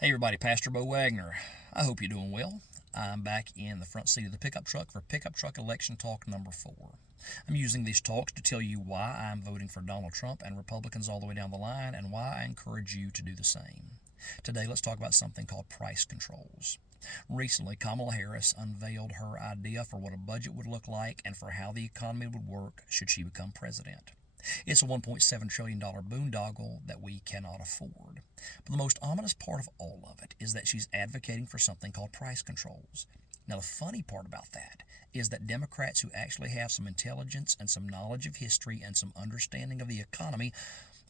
Hey everybody, Pastor Bo Wagner. I hope you're doing well. I'm back in the front seat of the pickup truck for Pickup Truck Election Talk number 4. I'm using these talks to tell you why I'm voting for Donald Trump and Republicans all the way down the line and why I encourage you to do the same. Today, let's talk about something called price controls. Recently, Kamala Harris unveiled her idea for what a budget would look like and for how the economy would work should she become president. It's a $1.7 trillion boondoggle that we cannot afford. But the most ominous part of all of it is that she's advocating for something called price controls. Now, the funny part about that is that Democrats who actually have some intelligence and some knowledge of history and some understanding of the economy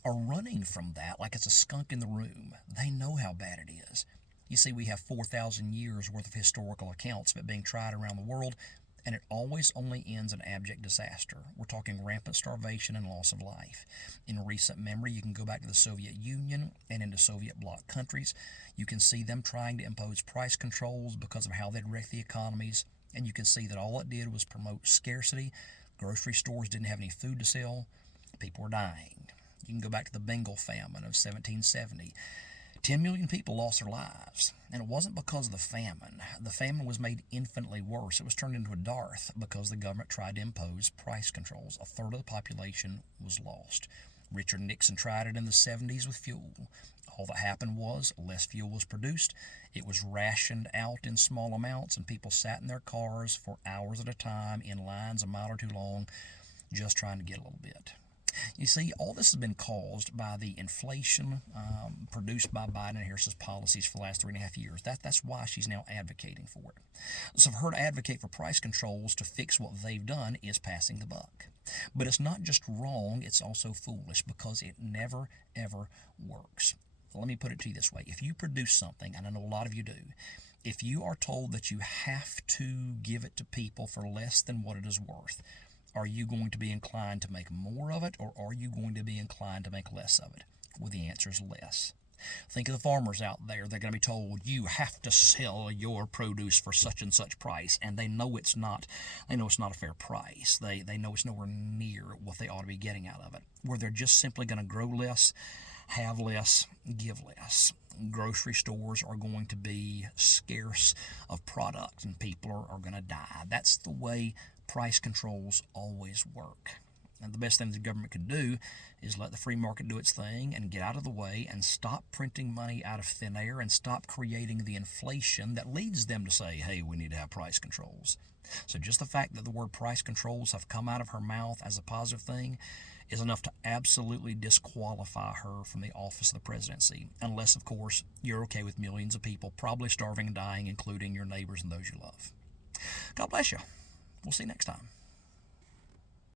are running from that like it's a skunk in the room. They know how bad it is. You see, we have 4,000 years worth of historical accounts of it being tried around the world, and it always only ends in abject disaster. We're talking rampant starvation and loss of life. In recent memory, you can go back to the Soviet Union and into Soviet bloc countries. You can see them trying to impose price controls because of how they'd wreck the economies, and you can see that all it did was promote scarcity. Grocery stores didn't have any food to sell. People were dying. You can go back to the Bengal famine of 1770. 10 million people lost their lives, and it wasn't because of the famine. The famine was made infinitely worse. It was turned into a dearth because the government tried to impose price controls. A third of the population was lost. Richard Nixon tried it in the 70s with fuel. All that happened was less fuel was produced. It was rationed out in small amounts, and people sat in their cars for hours at a time in lines a mile or two long just trying to get a little bit. You see, all this has been caused by the inflation produced by Biden and Harris's policies for the last 3.5 years. That's why she's now advocating for it. So for her to advocate for price controls to fix what they've done is passing the buck. But it's not just wrong, it's also foolish because it never, ever works. Let me put it to you this way. If you produce something, and I know a lot of you do, if you are told that you have to give it to people for less than what it is worth, are you going to be inclined to make more of it, or are you going to be inclined to make less of it? Well, the answer is less. Think of the farmers out there. They're going to be told, you have to sell your produce for such and such price, and they know it's not a fair price. They know it's nowhere near what they ought to be getting out of it, where they're just simply going to grow less, have less, give less. Grocery stores are going to be scarce of product, and people are going to die. That's the way price controls always work. And the best thing the government could do is let the free market do its thing and get out of the way and stop printing money out of thin air and stop creating the inflation that leads them to say, hey, we need to have price controls. So just the fact that the word price controls have come out of her mouth as a positive thing is enough to absolutely disqualify her from the office of the presidency, unless, of course, you're okay with millions of people probably starving and dying, including your neighbors and those you love. God bless you. We'll see you next time.